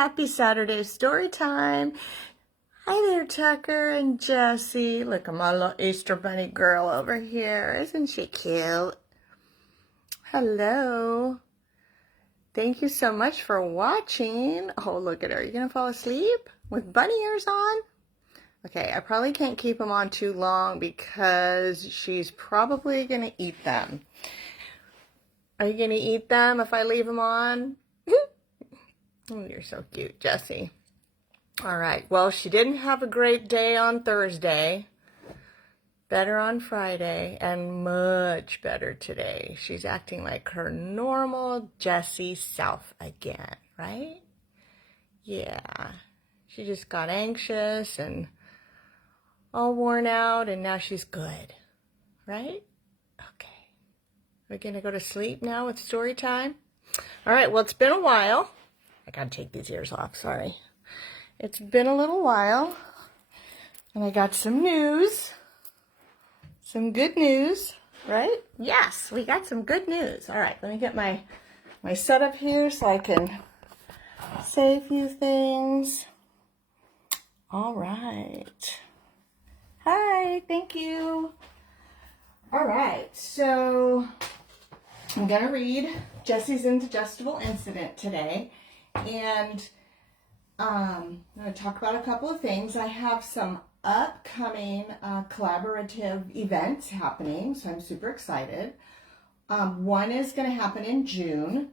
Happy Saturday story time. Hi there, Tucker and Jessie. Look at my little Easter bunny girl over here. Isn't she cute? Hello. Thank you so much for watching. Oh, look at her. You gonna fall asleep with bunny ears on? Okay, I probably can't keep them on too long because she's probably gonna eat them. Are you gonna eat them if I leave them on? Oh, you're so cute, Jessie. All right, well, she didn't have a great day on Thursday. Better on Friday, and much better today. She's acting like her normal Jessie self again, right? Yeah, she just got anxious and all worn out, and now she's good, right? Okay, we're gonna go to sleep now with story time. All right, well, it's been a while. I gotta take these ears off, sorry. It's been a little while, and I got some news. Some good news, right? Yes, we got some good news. All right, let me get my setup here so I can say a few things. All right. Hi, thank you. All right, so I'm going to read Jessie's Indigestible incident today, and I'm going to talk about a couple of things. I have some upcoming collaborative events happening, so I'm super excited. One is going to happen in June.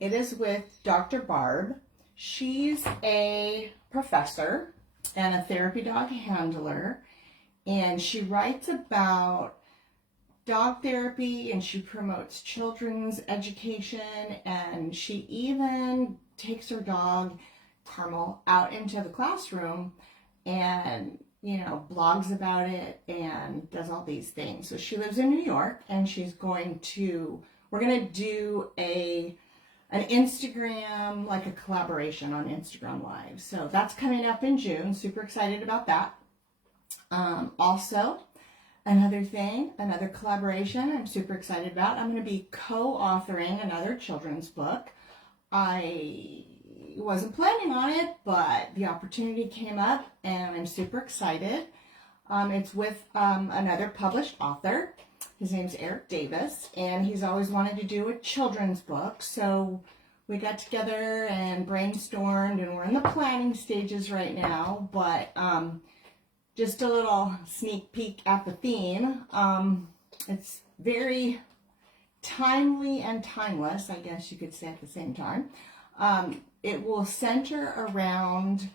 It is with Dr. Barb. She's a professor and a therapy dog handler, and she writes about dog therapy, and she promotes children's education, and she even takes her dog Carmel out into the classroom and blogs about it and does all these things. So she lives in New York, and we're going to do an Instagram, like a collaboration on Instagram Live. So that's coming up in June. Super excited about that. Also, another collaboration I'm super excited about. I'm going to be co-authoring another children's book. I wasn't planning on it, but the opportunity came up, and I'm super excited. It's with another published author. His name's Eric Davis, and he's always wanted to do a children's book. So we got together and brainstormed, and we're in the planning stages right now. But just a little sneak peek at the theme. It's very timely and timeless, I guess you could say at the same time. It will center around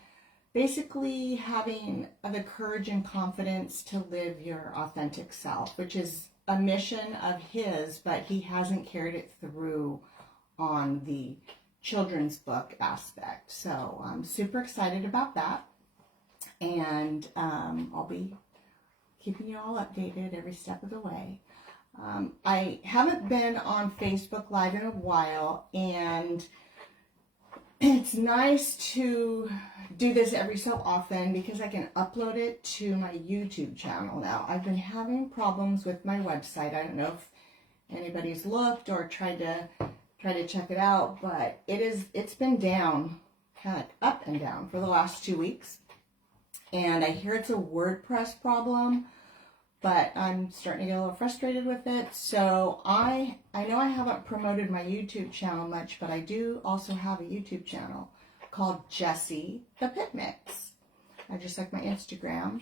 basically having the courage and confidence to live your authentic self, which is a mission of his, but he hasn't carried it through on the children's book aspect. So I'm super excited about that. And I'll be keeping you all updated every step of the way. I haven't been on Facebook Live in a while, and it's nice to do this every so often because I can upload it to my YouTube channel now. I've been having problems with my website. I don't know if anybody's looked or tried to check it out, but it's been down, kind of up and down for the last 2 weeks. And I hear it's a WordPress problem, but I'm starting to get a little frustrated with it. So I know I haven't promoted my YouTube channel much, but I do also have a YouTube channel called Jessie the Pit Mix. I just like my Instagram.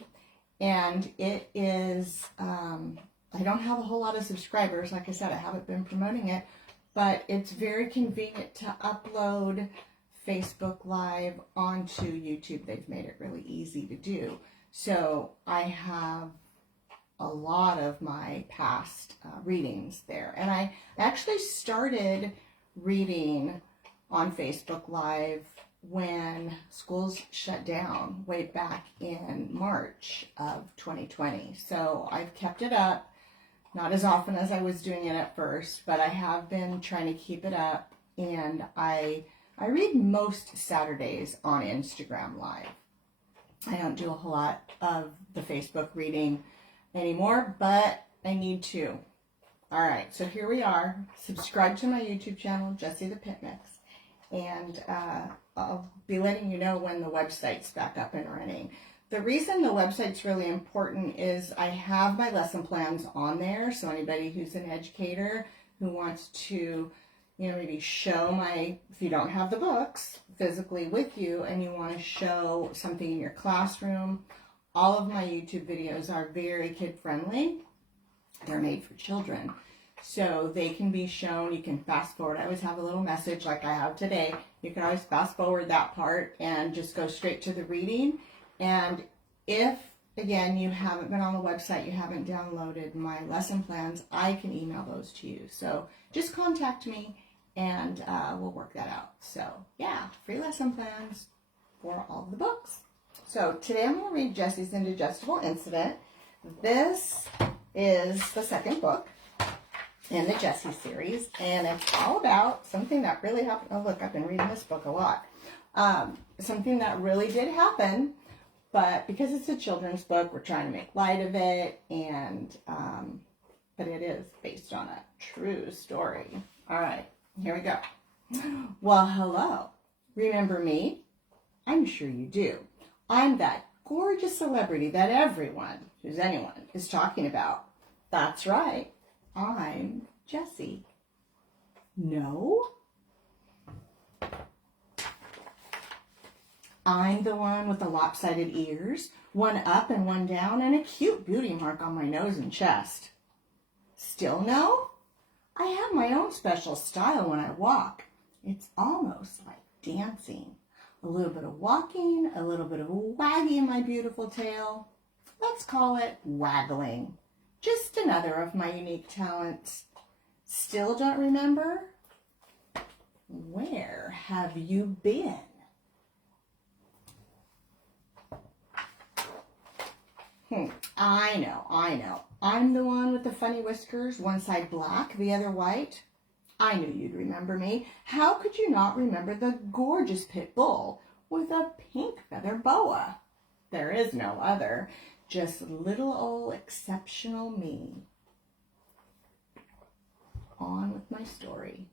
And it is, I don't have a whole lot of subscribers. Like I said, I haven't been promoting it, but it's very convenient to upload Facebook Live onto YouTube. They've made it really easy to do. So I have a lot of my past readings there. And I actually started reading on Facebook Live when schools shut down way back in March of 2020. So I've kept it up, not as often as I was doing it at first, but I have been trying to keep it up. And I read most Saturdays on Instagram Live. I don't do a whole lot of the Facebook reading anymore, but I need to. All right, so here we are. Subscribe to my YouTube channel, Jessie the Pit Mix. and I'll be letting you know when the website's back up and running. The reason the website's really important is I have my lesson plans on there, so anybody who's an educator who wants to, maybe show if you don't have the books physically with you and you want to show something in your classroom, all of my YouTube videos are very kid-friendly. They're made for children. So they can be shown, you can fast forward. I always have a little message like I have today. You can always fast forward that part and just go straight to the reading. And if, again, you haven't been on the website, you haven't downloaded my lesson plans, I can email those to you. So just contact me and we'll work that out. So yeah, free lesson plans for all of the books. So today I'm going to read Jessie's Indigestible Incident. This is the second book in the Jessie series, and it's all about something that really happened. Oh, look, I've been reading this book a lot. Something that really did happen, but because it's a children's book, we're trying to make light of it, and but it is based on a true story. All right, here we go. Well, hello. Remember me? I'm sure you do. I'm that gorgeous celebrity that everyone, who's anyone, is talking about. That's right. I'm Jessie. No? I'm the one with the lopsided ears, one up and one down, and a cute beauty mark on my nose and chest. Still no? I have my own special style when I walk. It's almost like dancing. A little bit of walking, a little bit of wagging my beautiful tail. Let's call it waggling. Just another of my unique talents. Still don't remember? Where have you been? I know. I'm the one with the funny whiskers, one side black, the other white. I knew you'd remember me. How could you not remember the gorgeous pit bull with a pink feather boa? There is no other, just little old exceptional me. On with my story.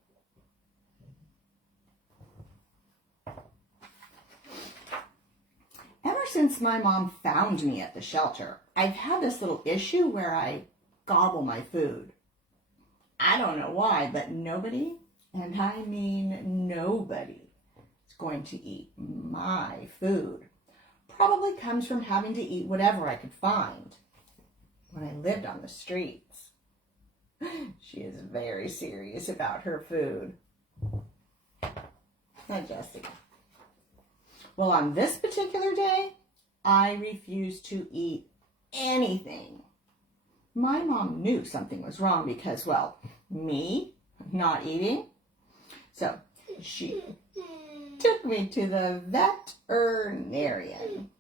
Ever since my mom found me at the shelter, I've had this little issue where I gobble my food. I don't know why, but nobody, and I mean nobody, is going to eat my food. Probably comes from having to eat whatever I could find when I lived on the streets. She is very serious about her food. Hi, Jessie. Well, on this particular day, I refused to eat anything. My mom knew something was wrong because, well, me not eating. So she took me to the veterinarian.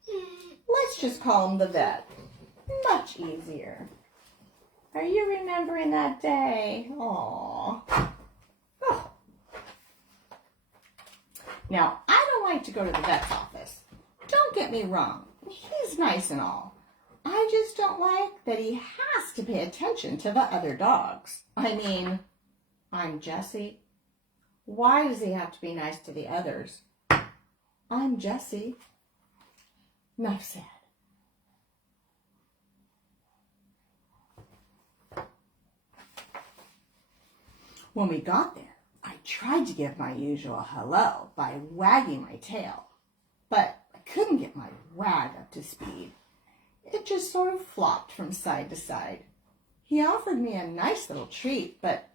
Let's just call him the vet. Much easier. Are you remembering that day? Aww. Oh. Now, I don't like to go to the vet's office. Don't get me wrong. He's nice and all. I just don't like that he has to pay attention to the other dogs. I mean, I'm Jessie. Why does he have to be nice to the others? I'm Jessie. Enough said. When we got there, I tried to give my usual hello by wagging my tail, but I couldn't get my wag up to speed. It just sort of flopped from side to side. He offered me a nice little treat, but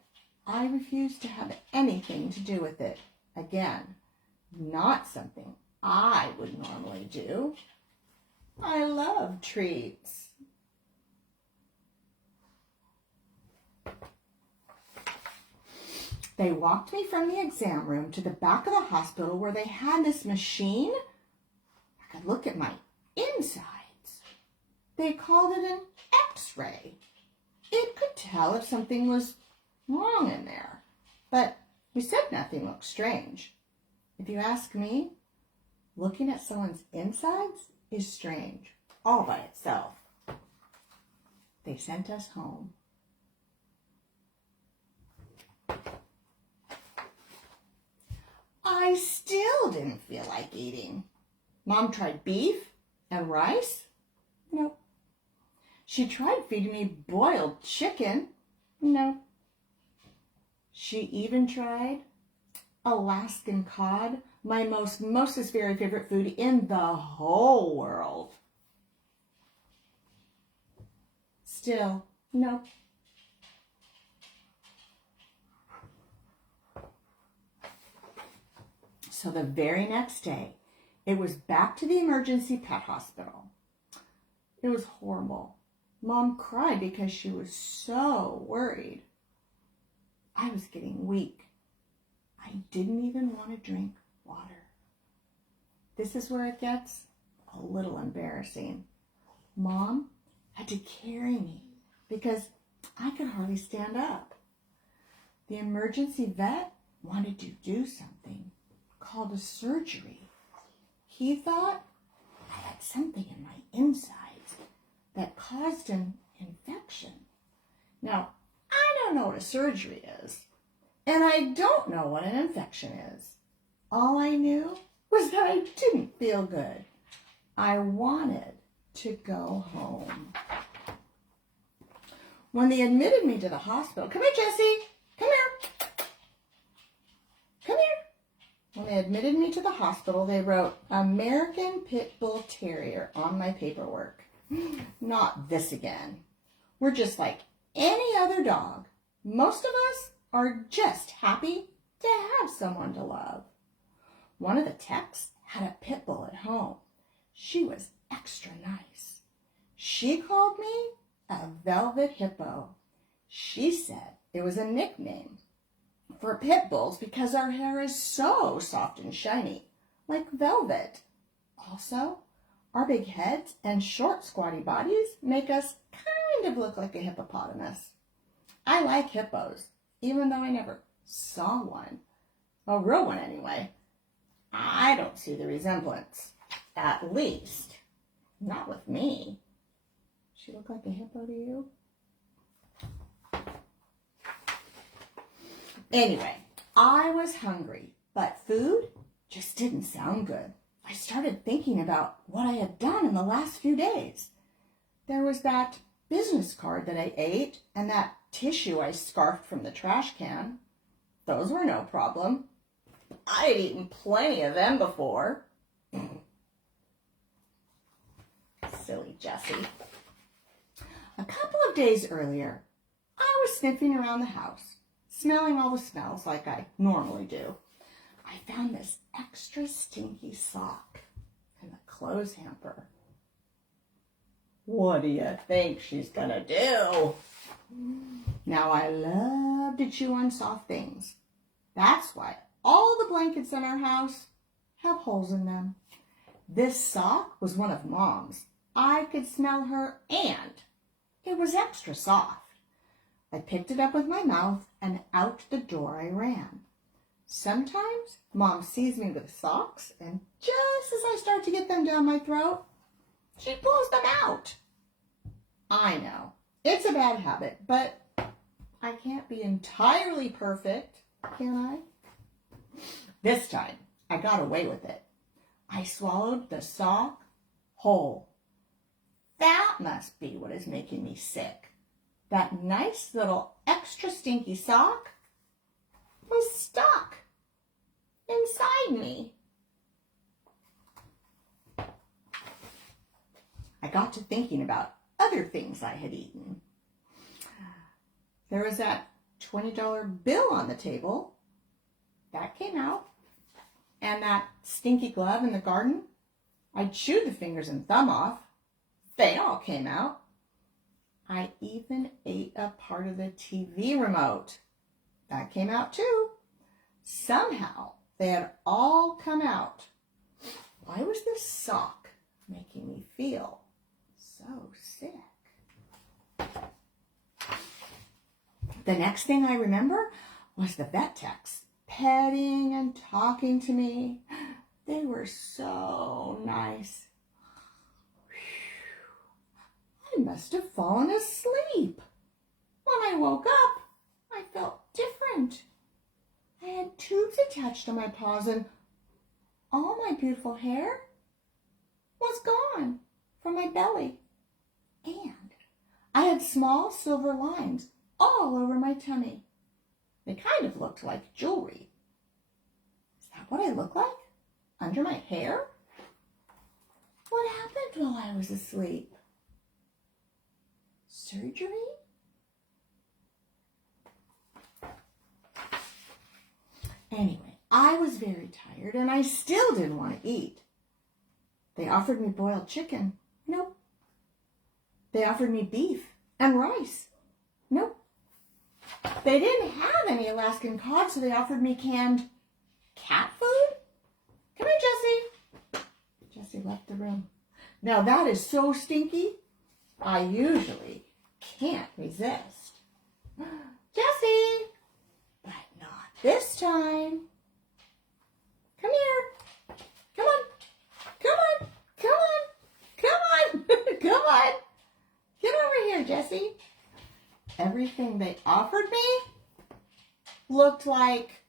I refused to have anything to do with it. Again, not something I would normally do. I love treats. They walked me from the exam room to the back of the hospital where they had this machine. I could look at my insides. They called it an X-ray. It could tell if something was wrong in there, but we said nothing looked strange. If you ask me, looking at someone's insides is strange all by itself. They sent us home. I still didn't feel like eating. Mom tried beef and rice. Nope. She tried feeding me boiled chicken. Nope. She even tried Alaskan cod, my mostest very favorite food in the whole world. Still, nope. So the very next day, it was back to the emergency pet hospital. It was horrible. Mom cried because she was so worried. I was getting weak. I didn't even want to drink water. This is where it gets a little embarrassing. Mom had to carry me because I could hardly stand up. The emergency vet wanted to do something called a surgery. He thought I had something in my insides that caused an infection. Now, I don't know what a surgery is, and I don't know what an infection is. All I knew was that I didn't feel good. I wanted to go home. When they admitted me to the hospital, come here, Jessie, come here. Come here. When they admitted me to the hospital, they wrote American Pit Bull Terrier on my paperwork. Not this again. We're just like any other dog. Most of us are just happy to have someone to love. One of the techs had a pit bull at home. She was extra nice. She called me a velvet hippo. She said it was a nickname for pit bulls because our hair is so soft and shiny, like velvet. Also, our big heads and short squatty bodies make us kind of look like a hippopotamus. I like hippos, even though I never saw one. A real one anyway. I don't see the resemblance. At least, not with me. She look like a hippo to you? Anyway, I was hungry, but food just didn't sound good. I started thinking about what I had done in the last few days. There was that business card that I ate and that tissue I scarfed from the trash can. Those were no problem. I had eaten plenty of them before. Silly Jessie. A couple of days earlier, I was sniffing around the house, smelling all the smells like I normally do. I found this extra stinky sock in the clothes hamper. What do you think she's gonna do? Now, I love to chew on soft things. That's why all the blankets in our house have holes in them. This sock was one of Mom's. I could smell her, and it was extra soft. I picked it up with my mouth, and out the door I ran. Sometimes Mom sees me with socks, and just as I start to get them down my throat, she pulls them out. I know, it's a bad habit, but I can't be entirely perfect, can I? This time, I got away with it. I swallowed the sock whole. That must be what is making me sick. That nice little extra stinky sock was stuck inside me. I got to thinking about other things I had eaten. There was that $20 bill on the table. That came out. And that stinky glove in the garden. I chewed the fingers and thumb off. They all came out. I even ate a part of the TV remote. That came out too. Somehow they had all come out. Why was this sock making me feel so sick? The next thing I remember was the vet techs petting and talking to me. They were so nice. I must have fallen asleep. When I woke up, I felt different. I had tubes attached to my paws, and all my beautiful hair was gone from my belly. And I had small silver lines all over my tummy. They kind of looked like jewelry. Is that what I look like? Under my hair? What happened while I was asleep? Surgery? Anyway, I was very tired and I still didn't want to eat. They offered me boiled chicken. Nope. They offered me beef and rice. Nope. They didn't have any Alaskan cod, so they offered me canned cat food. Come here, Jessie. Jessie left the room. Now that is so stinky, I usually can't resist. Jessie! But not this time. Come here. Come on. Come on. Come on. Come on. Come on. Get over here, Jessie. Everything they offered me looked like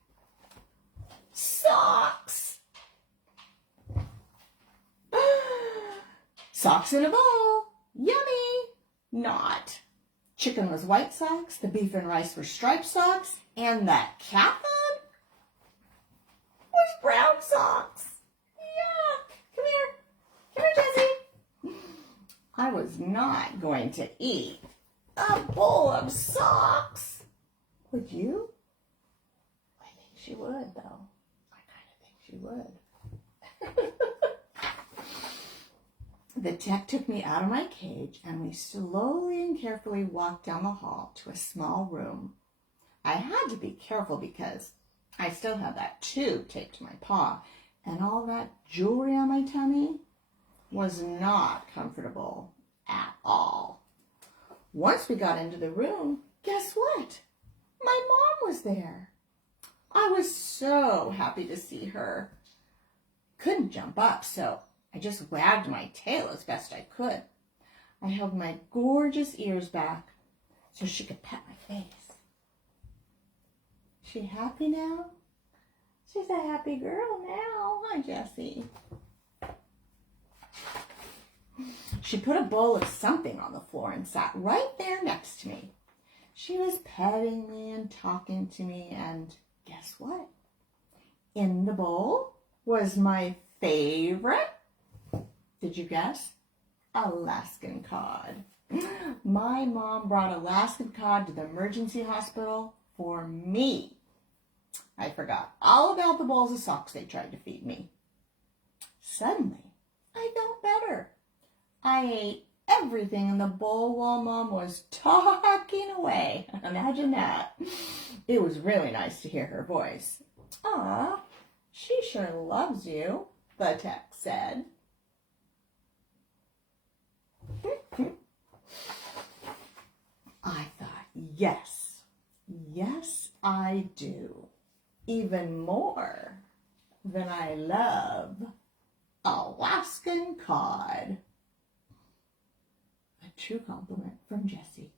socks. Socks in a bowl. Yummy. Not. Chicken was white socks, the beef and rice were striped socks, and that cat food was brown socks. Yuck. Come here. Come here, Jessie. I was not going to eat a bowl of socks. Would you? I think she would, though. I kind of think she would. The tech took me out of my cage, and we slowly and carefully walked down the hall to a small room. I had to be careful because I still had that tube taped to my paw, and all that jewelry on my tummy was not comfortable at all. Once we got into the room, guess what? My mom was there. I was so happy to see her. Couldn't jump up, so I just wagged my tail as best I could. I held my gorgeous ears back so she could pet my face. She happy now? She's a happy girl now, huh, Jessie? She put a bowl of something on the floor and sat right there next to me. She was petting me and talking to me, and guess what? In the bowl was my favorite, did you guess? Alaskan cod. My mom brought Alaskan cod to the emergency hospital for me. I forgot all about the bowls of socks they tried to feed me. Suddenly, I felt better. I ate everything in the bowl while Mom was talking away. Imagine that. It was really nice to hear her voice. "Aw, she sure loves you," the tech said. I thought, yes, I do. Even more than I love Alaskan cod. A true compliment from Jessie.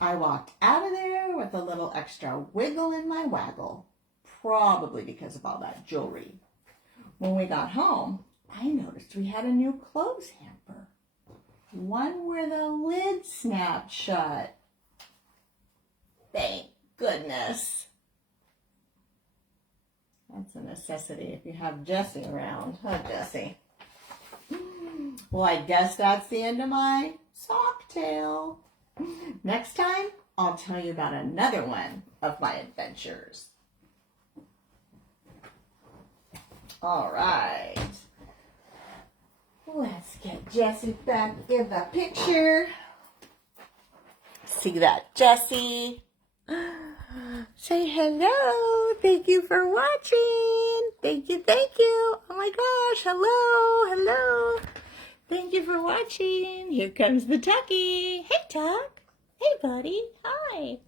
I walked out of there with a little extra wiggle in my waggle, probably because of all that jewelry. When we got home, I noticed we had a new clothes hamper, one where the lid snapped shut. Thank goodness. That's a necessity if you have Jessie around, huh, Jessie? Well, I guess that's the end of my sock tale. Next time, I'll tell you about another one of my adventures. All right. Let's get Jessie back in the picture. See that, Jessie? Say hello. Thank you for watching. Thank you. Oh my gosh. Hello. Thank you for watching. Here comes the Tucky. Hey, Tuck. Hey, buddy. Hi.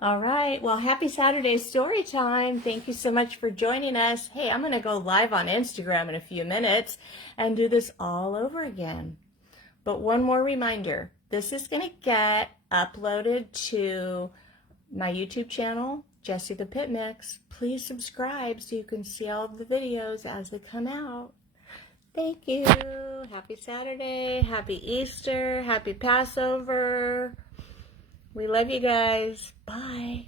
All right. Well, happy Saturday story time. Thank you so much for joining us. Hey, I'm going to go live on Instagram in a few minutes and do this all over again. But one more reminder. this is going to get uploaded to my YouTube channel, Jessie the Pit Mix. Please subscribe so you can see all the videos as they come out. Thank you. Happy Saturday. Happy Easter. Happy Passover. We love you guys. Bye.